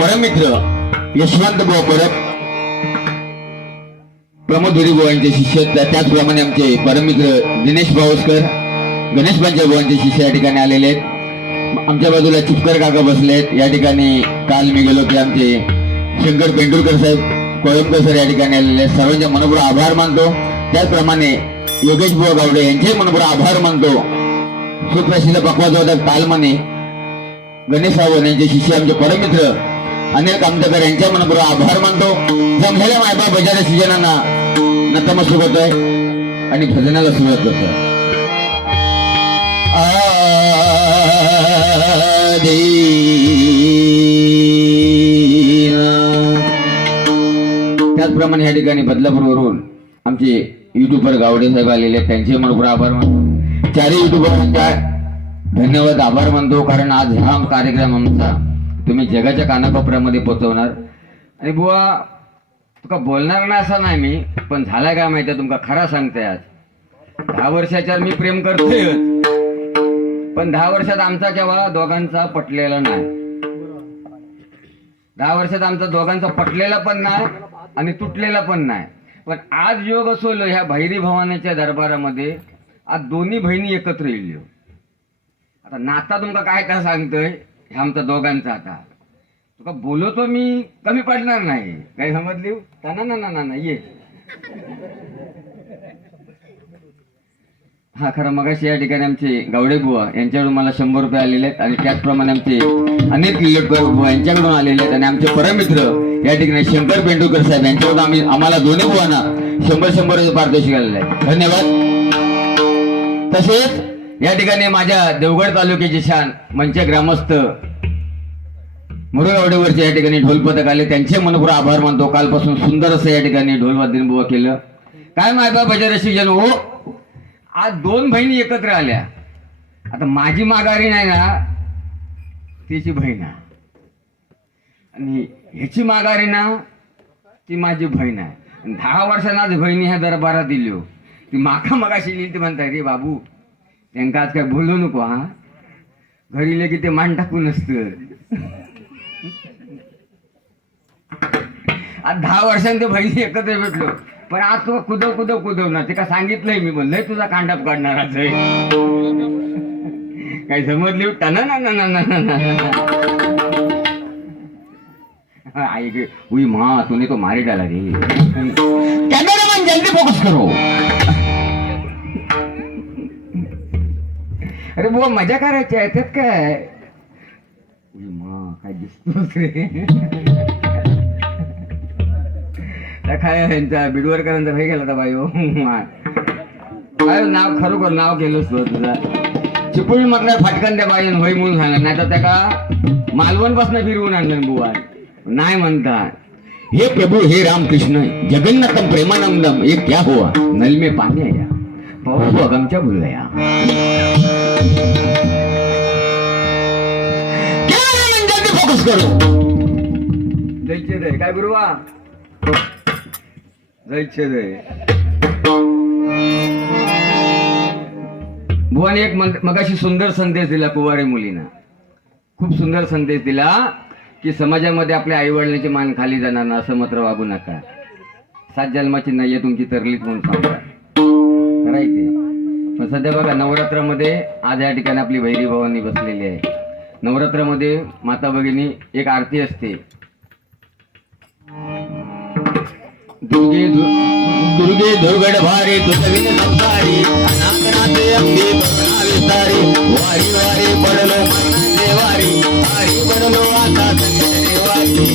परममित्र यशवंत बुवा परब प्रमोद बुवा यांचे शिष्य त्याचप्रमाणे आमचे परममित्र दिनेश भाऊसकर गणेश पंच बुवांचे शिष्य या ठिकाणी आलेले आहेत. आमच्या बाजूला चिपकर काका बसले या ठिकाणी काल मी गेलो की आमचे शंकर पेंडुरकर साहेब कोळंबकर सर या ठिकाणी आलेले आहेत. सर्वांचे मनपूर आभार मानतो. त्याचप्रमाणे योगेश बुवा गावडे यांचे मनपूर आभार मानतो. सुप्रसिद्ध पक्वाजोदक तालमने गणेश सावंत यांचे शिष्य आमचे परमित्र अनिल कामतकर यांच्या मनपूर्व आभार मानतो. जमलेल्या मायबा बजारा सिजनांना नतमस्तक होतोय आणि भजनाला सुरुवात करतोय त्याचप्रमाणे या ठिकाणी बदलापूरवरून आमचे युट्यूबर गावडे साहेब आलेले आहेत. त्यांचे मनपूर आभार मानतो. चारही युट्यूबरांच्या धन्यवाद आभार मानतो. कारण आज हा कार्यक्रम आमचा तुम्ही जगाच्या कानाकोपऱ्यामध्ये पोहोचवणार आणि बुवा तुका बोलणार ना असा नाही मी पण झाला काय माहिती तुमका खरा सांगते आज. दहा वर्षाच्या मी प्रेम करतोय. पण दहा वर्षात आमचा केव्हा दोघांचा पटलेला नाही. दहा वर्षात आमचा दोघांचा पटलेला पण नाही आणि तुटलेला पण नाही. पण आज योग असोलो ह्या भैरी भवानीच्या दरबारामध्ये आज दोन्ही बहिणी एकत्र येईल आता नाता तुमका काय काय सांगतोय? आमचा दोघांचा आता. तुका बोलवतो मी कमी पडणार नाही. काही समजली? ना ना ना ना ना ये. हा खरं मगाशी या ठिकाणी आमचे गावडे बुवा यांच्याकडून मला शंभर रुपये आलेले आहेत आणि त्याचप्रमाणे आमचे अनेक लिलटकर बुवा यांच्याकडून आलेले आहेत. आणि आमचे परमित्र या ठिकाणी शंकर पेंडुकर साहेब यांच्याकडून आम्ही आम्हाला दोन्ही बुवांना शंभर शंभर रुपये पारितोषिक आलेले आहेत. धन्यवाद. तसेच या ठिकाणी माझ्या देवगड तालुक्याचे शान मंच ग्रामस्थ मुरुगावडेवरचे या ठिकाणी ढोल पथक आले. त्यांचे मनपूर आभार मानतो. कालपासून सुंदर असं या ठिकाणी ढोल वादन बुवा केलं. काय माहिती बजारशी जन? हो आज दोन बहिणी एकत्र आल्या. आता माझी माघारी नाही ना तिची बहीण आहे. आणि ह्याची माघारी ना ती माझी बहीण आहे. आणि दहा वर्षांना आज बहिणी ह्या दरबारात दिली हो. ती माका मगाशी लिहिली ती म्हणताय रे बाबू त्यांका आज काय बोलू नको हा? घरी लगे ते मान टाकून असत. आज दहा वर्षांचे भाई बहिणी एकत्र भेटलो पण आज तुला कुदव कुदव कुदवणार ते का सांगितलंय मी म्हणलंय तुझा कांडाप काढणार आज काही समजली? उठता ना ना ना ना ना ना आई उई मा तुने तो मारी डाला रे. कॅमेरामॅन जल्दी फोकस करो. अरे बुवा मजा करायची आहे त्यात काय? काय दिसतोच रे? काय यांचा बिडवरकरांचा भाई गेला होता बायो काय नाव खरोखर नाव केलंच तो तुझा. चिपळूण मधल्या फाटकन त्या बाई होय म्हणून सांगा नाही तर त्या मालवणपासून फिरवून आणलं बुवा. नाही म्हणता हे प्रभू हे रामकृष्ण जगन्नाथम प्रेमानंदम एक क्या हुआ? नल में आहे आया. भूल गया फोकस करो जायचे रे काय गुरुवा जायचे रे भुवाने एक मग- मगाशी सुंदर संदेश दिला कुवारी मुलींना खूप सुंदर संदेश दिला की समाजामध्ये आपल्या आई वडिलांची मान खाली जाणार ना असं मात्र वागू नका. सात जन्माची नाहीये तुमची तरलीत म्हणून सांगा. ते? पण सध्या बघा नवरात्रामध्ये आज या ठिकाणी आपली भैरी भवानी बसलेली आहे. नवरात्रामध्ये माता भगिनी एक आरती असते. दुर्गे दुर्गे दुर्गड भारी तुझविन संसारी अनाथनाथे अंगी करुणा विस्तारी वारी वारी पडलो वारी वारी पडलो आता संन्यासी वारी.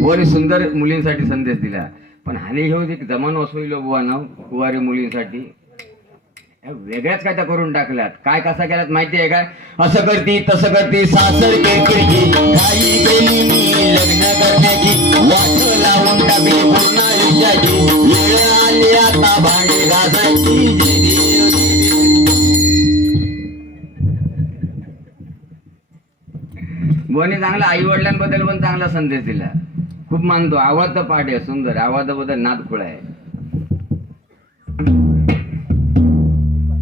बुवाने सुंदर मुलींसाठी संदेश दिला. पण हानी घेऊन एक जमान वसविलो बुवानं कुवारी मुलींसाठी. वेगळ्याच काय त्या करून टाकल्यात. काय कसा केल्यात माहिती आहे काय? असं करती तसं करती सासर केली केली मी लग्न करण्याची. वाट लावून टाकली पूर्ण आयुष्याची. वेळ आली आता भांडे घासायची. चांगला आई वडिलांबद्दल पण चांगला संदेश दिला. खूप मानतो. आवाज तर पाठ आहे सुंदर. आवाजाबद्दल नाद खुळा आहे.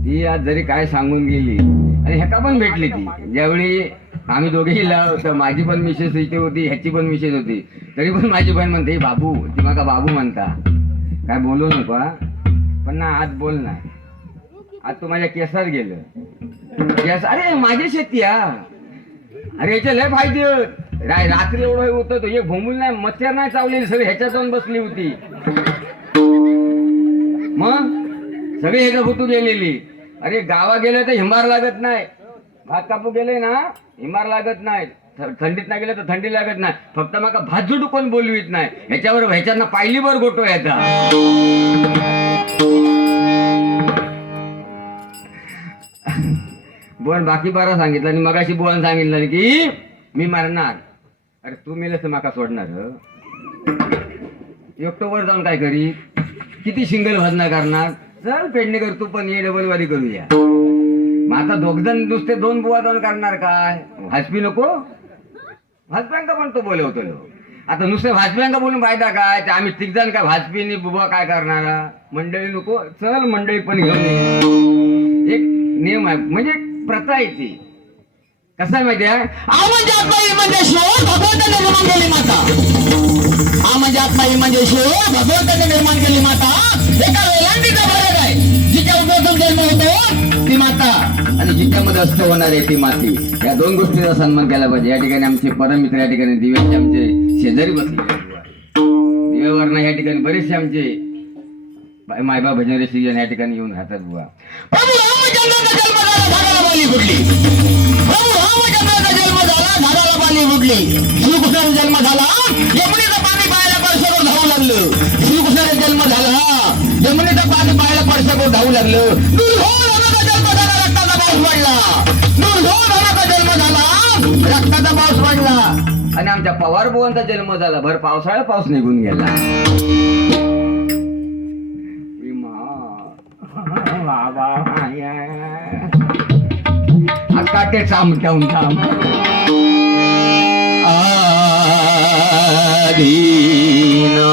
ती आज जरी काय सांगून गेली आणि ह्याका पण भेटली ती. ज्यावेळी आम्ही दोघेही लाव तर माझी पण मिसेस इथे होती ह्याची पण मिसेस होती. तरी पण माझी बहीण म्हणते बाबू ती माका बाबू म्हणता. काय बोलू नको पण ना आज बोल ना. आज तू माझ्या केसात गेलं. केस अरे माझी शेती हा. अरे याचे लय फायदे आहेत. रात्री एवढं हे होतं तो एक भोंबूल नाही मच्छर नाही चावलेली सगळी ह्याच्यात जाऊन बसली होती. मग? सगळी ह्याच्या भुतू गेलेली. अरे गावा गेले तर हिंबार लागत नाही. भात कापू गेले ना हिंबार लागत नाही. थंडीत नाही गेले तर थंडी लागत नाही. फक्त माका भात जुडू कोण बोलवीत नाही. ह्याच्यावर ह्याच्यानं पायली बर गोटो याचा बोन बाकी बारा सांगितलं आणि मगाशी बुवान सांगितलं की मी मारणार. अरे तू मेलस माका सोडणार ऑक्टोबर एकटो वर जाऊन काय करी? किती सिंगल भजना करणार? चल पेडणेकर तू पण ये डबल वाली करूया. मग आता दोघजण नुसते दोन बुवा जाऊन करणार काय? भाजपी नको? भाजप्यांका पण तो बोलवतो लो. आता नुसते भाजप्यांका बोलून फायदा काय? ते आम्ही तिघजण काय भाजपीनी बुवा काय करणार मंडळी नको? चल मंडळी पण घेऊन एक नियम आहे म्हणजे प्रथा आहे ती. कसं आहे माहिती आहे? आ म्हणजे आत्माई म्हणजे शिव भगवंताने निर्माण केली माता. आ म्हणजे आत्माई म्हणजे शिव भगवंताने निर्माण केली माता. एका वेलांडीचा फरक आहे. जिच्या उपयोगातून जन्म होतो ती माता. आणि जिच्यामध्ये अस्त होणार आहे ती माती. या दोन गोष्टीचा सन्मान केला पाहिजे. या ठिकाणी आमचे परमित्र या ठिकाणी दिव्याचे आमचे शेजारी बसले दिव्यावरनं या ठिकाणी बरेचसे आमचे मायबा भजनरे श्रीजन या ठिकाणी येऊन राहतात बुवा. प्रभू रामचंद्राचा जन्म झाला झाडाला बाली फुटली. प्रभू रामचंद्राचा जन्म झाला झाडाला बाली फुटली. श्रीकृष्णाचा जन्म झाला यमुनेचं पाणी पायाला परसकर धावू लागलं. श्रीकृष्णाचा जन्म झाला यमुनेचं पाणी पायाला परसकर धावू लागलं. दुर्योधनाचा जन्म झाला रक्ताचा पाऊस पडला दुर्योधनाचा जन्म झाला रक्ताचा पाऊस पडला आणि आमच्या पवार बुवांचा जन्म झाला भर पावसाळा पाऊस निघून गेला. బాబా అక్కకే సాముఖ్య ఉంటాం ఆదీనా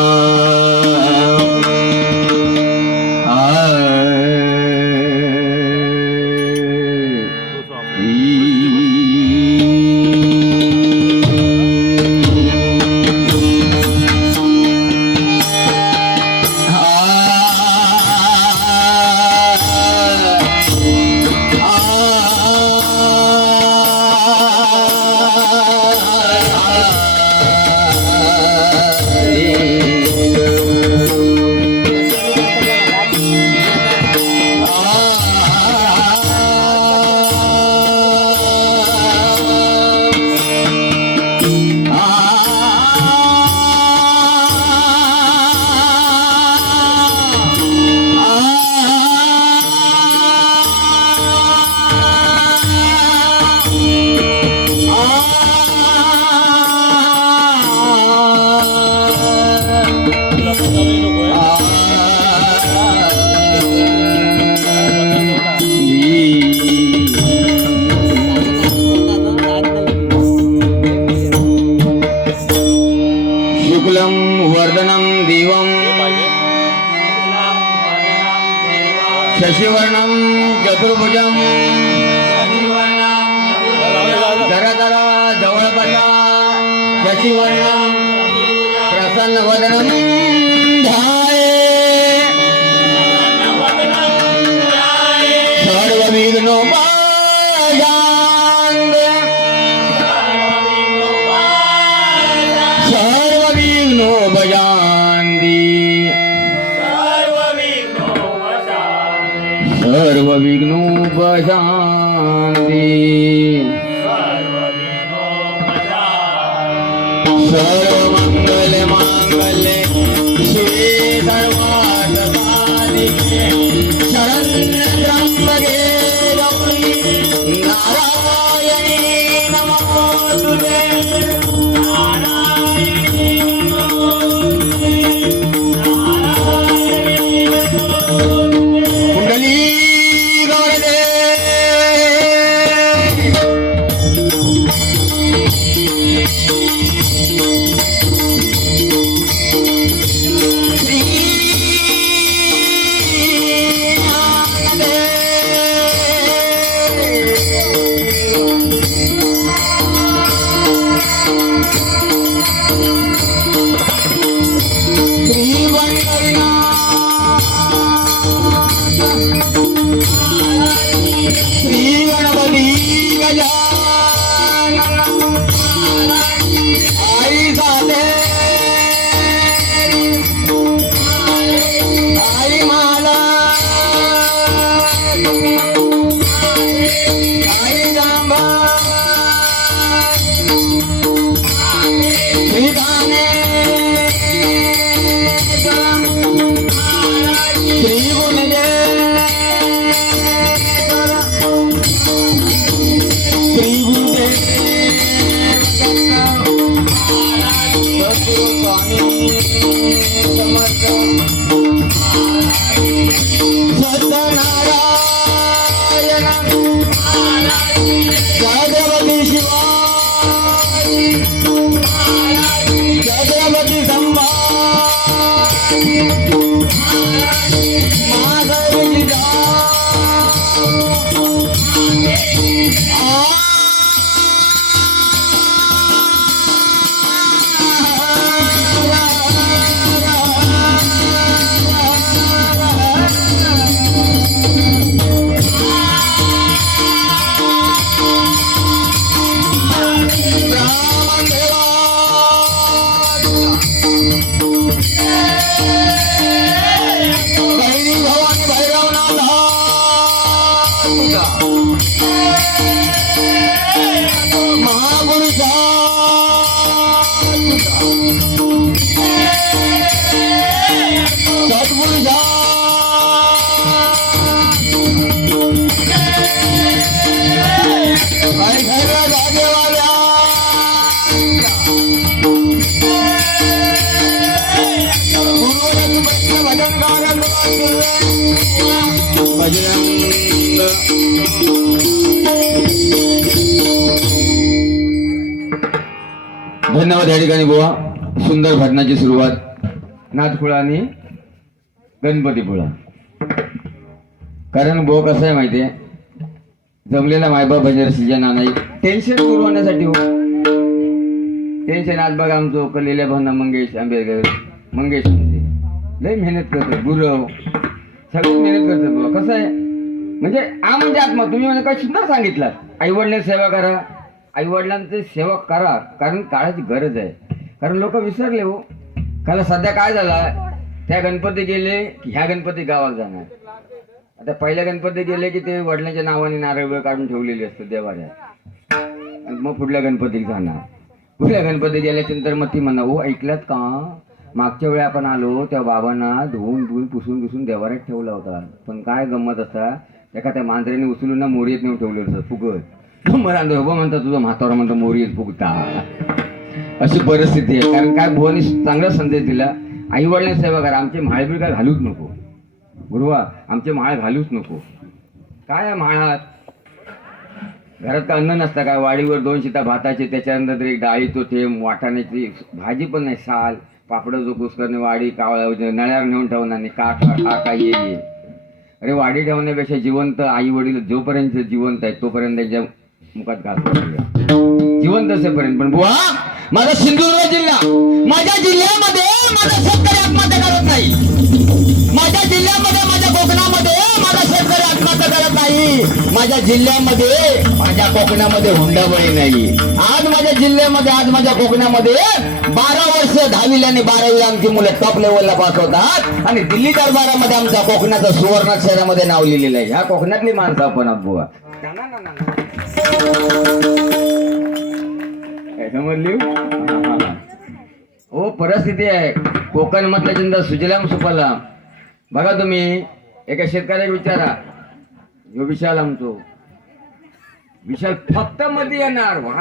शशिवर्णं प्रसन्नवदनं धन्यवाद या ठिकाणी बुवा. सुंदर भजनाची सुरुवात. नाथखुळा आणि गणपतीपुळा कारण बुवा कसं आहे माहितीये? जमलेला मायबा भजन सीजन नाही. टेन्शन दूर होण्यासाठी हो. टेन्शन आज बघा आमचं कलेल्या भावना मंगेश आंबेडकर मंगेश म्हणजे लय मेहनत करतो गुरव. सगळी मेहनत करतो बाबा. कसं आहे? म्हणजे आ म्हणजे आत्मा. तुम्ही म्हणजे काय सुंदर सांगितलं आई वडिलांची सेवा करा. आई वडिलांची सेवा करा. कारण काळाची गरज आहे. कारण लोक विसरले हो. कारण सध्या काय झालं त्या गणपती गेले की ह्या गणपती गावात जाणार. आता पहिल्या गणपती गेले की ते वडिलांच्या नावाने नारळ काढून ठेवलेले असतात देवाऱ्या मग पुढल्या गणपतीला जाणार. पुढल्या गणपती गेल्याच्यानंतर मग ती म्हणा हो ऐकलात का? मागच्या वेळी आपण आलो त्या बाबांना धुवून धुवून पुसून पुसून देवाऱ्यात ठेवला होता. पण काय गंमत असता एका त्या मांजऱ्याने उचलून ना मोरीत नेऊन ठेवले असतं फुगत मग आणतो हो म्हणता तुझा म्हातारा म्हणतो मोरीत फुगता अशी परिस्थिती आहे. कारण काय भुवानी चांगला संदेश दिला. आई वडिलांनी सेवा करा आमचे माळबीळ काय घालूच नको. गुरुवा आमचे माळ घालूच नको. काय आहे म्हाळात? घरात तर अन्न नसतं का वाडीवर दोन शिता भाताचे त्याच्यानंतर एक डाळीतो थेंब वाटाण्याची भाजी पण नाही साल पापडं जो कुसकरणे वाडी कावळा नळ्यावर नेऊन ठेवणार नाही का का का ये ये. अरे वाडी ठेवण्यापेक्षा जिवंत आई वडील जोपर्यंत जिवंत आहे तोपर्यंत त्यांच्या मुखात घास जिवंत असेपर्यंत. पण बुवा माझा सिंधुदुर्ग जिल्हा माझ्या जिल्ह्यामध्ये माझा शेतकरी आत्महत्या करत नाही. माझ्या जिल्ह्यामध्ये माझ्या कोकणामध्ये माझा शेतकरी आत्महत्या करत नाही. माझ्या जिल्ह्यामध्ये माझ्या कोकणामध्ये हुंडाबळी नाही. आज माझ्या जिल्ह्यामध्ये आज माझ्या कोकणामध्ये बारा वर्ष दहावीला आणि बारावीला आमची मुलं टॉप लेवलला पास होतात आणि दिल्ली दरबारामध्ये आमच्या कोकणाचं सुवर्णाक्षरामध्ये नाव लिहिलेलं आहे. ह्या कोकणातली माणसं आपण आहोत बुवा काय समजली? हो परिस्थिती आहे. कोकण जिंदा सुजलाम सुफलाम. बघा तुम्ही एका शेतकऱ्याला विचारा. ह्यो विशाल आमचो. विशाल फक्त मध्ये येणार वा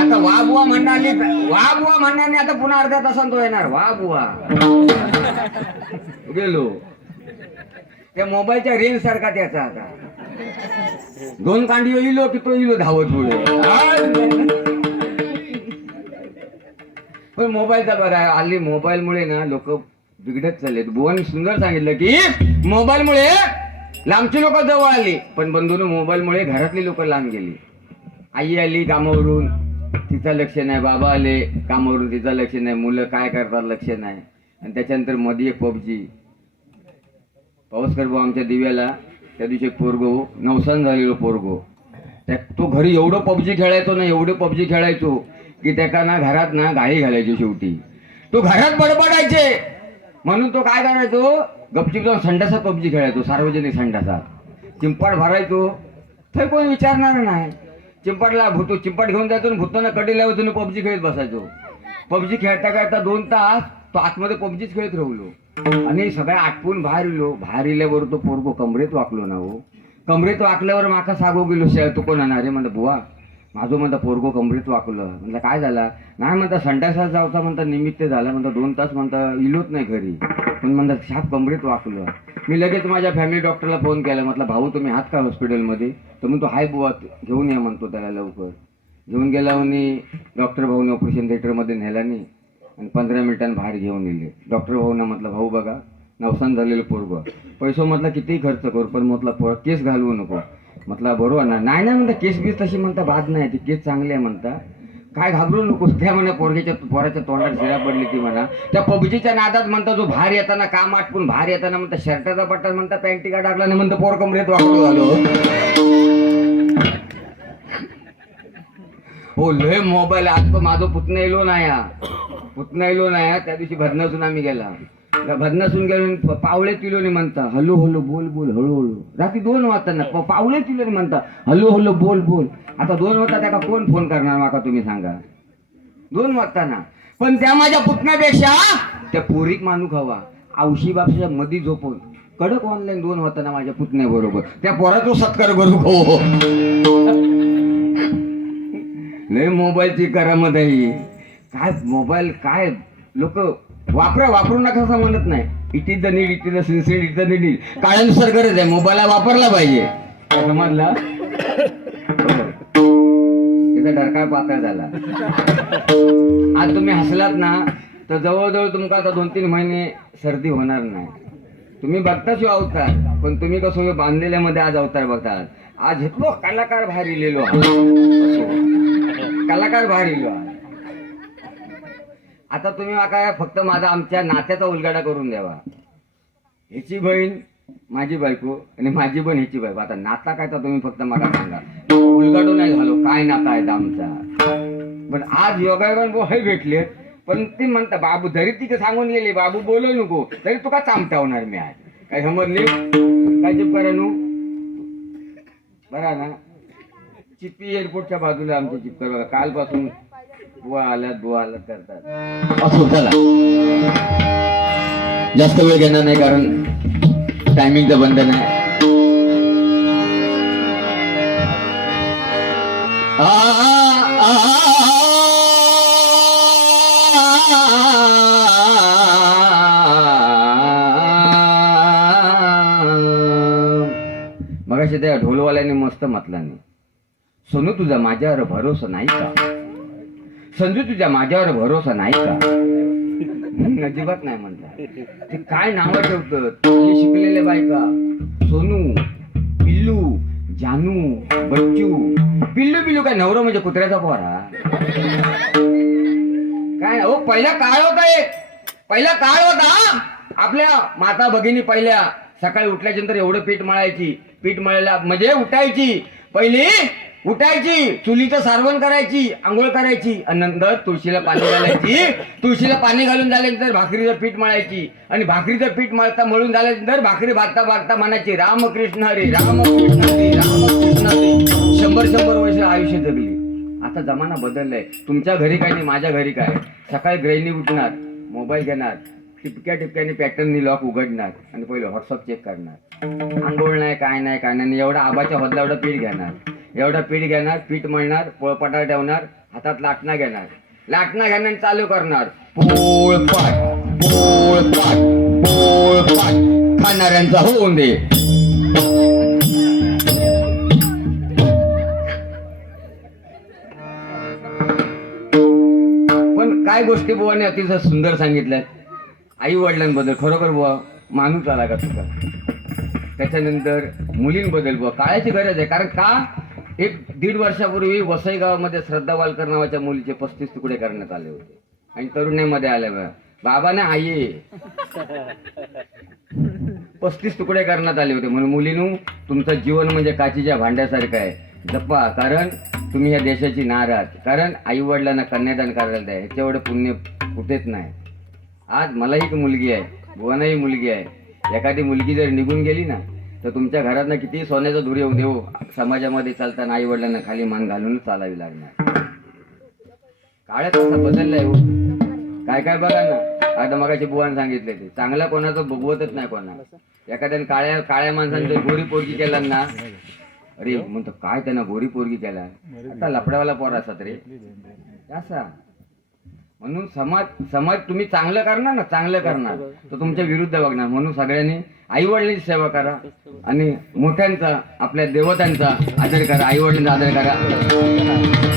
आता वा बुवा म्हणणार वा म्हणणार आता पुन्हा अर्ध्या तासांत तो येणार वा गेलो. त्या मोबाईलच्या रेंज सारखा त्याचा आता. दोन कांडी येईलो की तो येईल धावत पुढे. पण मोबाईलचा बघा हल्ली मोबाईलमुळे ना लोक बिघडत चालले भुवन सुंदर सांगितलं की मोबाईलमुळे लांबची लोक जवळ आली. पण बंधून मोबाईलमुळे घरातली लोक लांब गेली. आई आली कामावरून तिचं लक्ष नाही. बाबा आले कामावरून तिचं लक्ष नाही. मुलं काय करतात लक्ष नाही. आणि त्याच्यानंतरमध्ये एक पबजी. पाऊस कर भाऊ आमच्या दिव्याला त्या दिवशी एक पोरगो नवसान झालेलो पोरगो. त्या तो घरी एवढं पबजी खेळायचो ना एवढं पबजी खेळायचो. की त्याका ना घरात ना गाळी घालायची शेवटी. तो घरात बडबडायचे. म्हणून तो काय करायचो? गपचिप जाऊन संडासात पबजी खेळायचो सार्वजनिक संडासात. चिंपाट भरायचो. थंय कोण विचारणार नाही. चिंपाटला भूतो चिंपाट घेऊन जायचो भूतांना कडी कडीला पबजी खेळत बसायचो. पबजी खेळता खेळता दोन तास तो आतमध्ये पबजीच खेळत राहिलो. आणि सगळ्या आटपून बाहेर येलो बाहेर येल्यावर तो पोरगो कमरेत वाकलो ना हो. कमरेत वाकल्यावर माका सागो गेलो शेळ तू कोण रे म्हणलं बुवा माझं म्हणता पोरगो कमरेत वाकलं म्हणलं काय झालं? नाही म्हणता संडासात जावता म्हणता निमित्त झालं. म्हणता दोन तास म्हणता इलोच नाही घरी. पण म्हणता छाप कमरेत वाकलं मी लगेच माझ्या फॅमिली डॉक्टरला फोन केला. म्हटलं भाऊ तुम्ही आहात का हॉस्पिटलमध्ये तर म्हणतो हाय बुवा घेऊन या म्हणतो त्याला लवकर. घेऊन गेला आणि डॉक्टर भाऊने ऑपरेशन थिएटरमध्ये नेला नाही. आणि पंधरा मिनिटांनी बाहेर घेऊन गेले डॉक्टर भाऊना म्हटलं भाऊ बघा नवसान झालेलं पोरगं. पैसो म्हटलं कितीही खर्च करू पण म्हटलं केस घालवू नको. म्हटलं बरोबर ना. नाही नाही म्हणता केस बीस तशी म्हणता बाद नाही ती केस चांगली आहे म्हणता. काय घाबरू नकोस त्या म्हणा पोरगीच्या पोराच्या तोंडात शिरा पडली ती म्हणा. त्या पबजीच्या नादात म्हणता जो भार येताना काम आटपून भार येताना म्हणता शर्टाचा बट्टा म्हणता पॅन्टी का टाकला नाही म्हणता पोर कमरेत वाकडो झालो हो लय मोबाईल आज तो माझो पुतणा येलो नाही हा. पुतणा येलो नाही त्या दिवशी भदनासून आम्ही गेला. त्या भदनासून गेलो पावळे किलोने म्हणता हलो हलो बोल बोल हळूहळू रात्री दोन वाजताना प- पावळे किलोने म्हणता हलो हलो बोल बोल. आता दोन वाजता त्याका कोण फोन करणार माका तुम्ही सांगा? दोन वाजताना. पण त्या माझ्या पुतण्यापेक्षा त्या पोरीक मानू खावा औशी बापच्या मधी झोपून. कडक ऑनलाईन दोन वाजताना माझ्या पुतण्या बरोबर त्या पोराचा सत्कार करू. हो. लय मोबाईलची करामत आहे ही. काय मोबाईल काय लोक वापरा वापरू नका असं म्हणत नाही. It is the need it is the sincere it the need काळानुसार गरज आहे मोबाईल वापरला पाहिजे. समजला तिचा डरकाळ पातळ झाला. आज तुम्ही हसलात ना तर जवळजवळ तुमका आता दोन तीन महिने सर्दी होणार नाही. तुम्ही बघताच ह्यो अवतार पण तुम्ही कसं ह्यो बांधलेल्या मध्ये आज अवतार बघतात आज इतलो कलाकार बाहेर इलेलो कलाकार बाहेर इलो हा. आता तुम्ही माका फक्त माझा आमच्या नात्याचा उलगाडा करून द्यावा. ह्याची बहीण माझी बायको आणि माझी बहीण ह्याची बायको. आता नाता काय तर तुम्ही फक्त मला सांगा. उलगाडो नाही झालो काय नाता आहे आमचा? पण आज योगायोगान हे भेटले पण ते म्हणता बाबू जरी तिथे सांगून गेले बाबू बोलू नको तरी तुका चामटावणार मी आज. काय समजले काय चुप करा नू? बरा ना? चिप्पी एअरपोर्टच्या बाजूला आमचे चिपकर बघा. कालपासून बुवा आल्यात बुवा आल्यात करतात असो चला जास्त वेळ घेणार नाही कारण टायमिंगचं बंधन आहे आ, मगाशी त्या ढोलवाल्याने मस्त म्हटलं नाही सोनू तुझा माझ्यावर भरोसा नाही का संजू तुझ्या माझ्यावर भरोसा नाही का? अजिबात नाही म्हणता ते काय नावं ठेवत? शिकलेले बायका. सोनू पिल्लू जानू बच्चू. पिल्लू पिल्लू काय नवरं म्हणजे कुत्र्याचा पोरा काय हो पहिला काळ होता एक पहिला काळ होता आपल्या माता भगिनी पहिल्या सकाळी उठल्याच्यानंतर एवढं पीठ मळायची. पीठ मळायला म्हणजे उठायची. पहिली उठायची. चुलीचं सारवण करायची आंघोळ करायची. आणि नंतर तुळशीला पाणी घालायची. तुळशीला पाणी घालून झाल्यानंतर भाकरीचं पीठ मळायची. आणि भाकरीचं पीठ मळता मळून झाल्यानंतर भाकरी भागता भागता म्हणायची रामकृष्ण हरी रामकृष्ण हरी रामकृष्ण हरी. शंभर शंभर वर्ष आयुष्य जगली. आता जमाना बदललाय. तुमच्या घरी काय नाही माझ्या घरी काय? सकाळी ग्रहिणी उठणार मोबाईल घेणार टिपक्या टिपक्याने पॅटर्ननी लॉक उघडणार. आणि पहिले व्हॉट्सअप चेक करणार. आंघोळ नाही काय नाही काय नाही एवढा आबाच्या होदला एवढं पीठ घेणार. एवढं पीठ घेणार पीठ मळणार पोळपाटा ठेवणार हातात लाटणा घेणार. लाटणा घेणार आणि चालू करणार. पोळपाट पोळपाट पोळपाट. खाणाऱ्यांचा होऊन दे. पण काय गोष्टी बुवाने अतिशय सुंदर सांगितल्यात? आई वडिलांबद्दल खरोखर बुवा माणूस आला का तुझा त्याच्यानंतर मुलींबद्दल बुवा काळाची गरज आहे. कारण का? एक दीड वर्षापूर्वी वसई गावामध्ये श्रद्धा वालकर नावाच्या मुलीचे पस्तीस तुकडे करण्यात आले होते. आणि तरुणाईमध्ये आले बघा. बाबाने आई. पस्तीस तुकडे करण्यात आले होते. म्हणून मुलीनू तुमचं जीवन म्हणजे काचीच्या भांड्यासारखं आहे. जप्पा कारण तुम्ही या देशाची नार आहात कारण आई वडिलांना कन्यादान करायला द्या. ह्याच्या एवढं पुण्य कुठेच नाही. आज मलाही एक मुलगी आहे भुवनाही मुलगी आहे. एखादी मुलगी जर निघून गेली ना तर तुमच्या घरात किती सोन्याचा धुरी येऊ देऊ समाजामध्ये चालताना आई वडिलांना खाली मान घालूनच चालावी लागणार. काळात कसा बदललाय हो. काय काय बघा ना आता मगाशी बुवान सांगितले ते. चांगला कोणाचं बघवतच नाही कोणा एखाद्याने काळ्या काळ्या माणसाने जर गोरी पोरगी केला ना अरे म्हणतो काय त्यांना गोरी पोरगी केला आता लफड्यावाला पोर असतात रे. असा. म्हणून समाज समाज तुम्ही चांगलं करणार ना चांगलं करणार. तर तुमच्या विरुद्ध बघणार. म्हणून सगळ्यांनी आई वडिलांची सेवा करा आणि मोठ्यांचा आपल्या देवतांचा आदर करा. आई वडिलांचा आदर करा.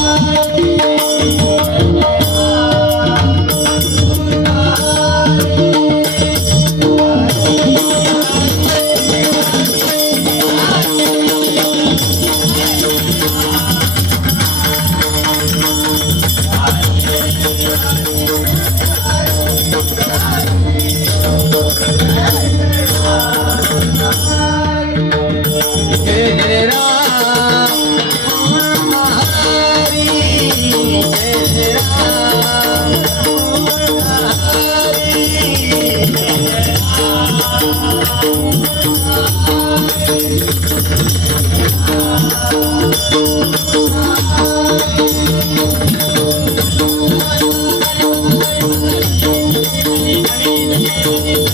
जय जय जय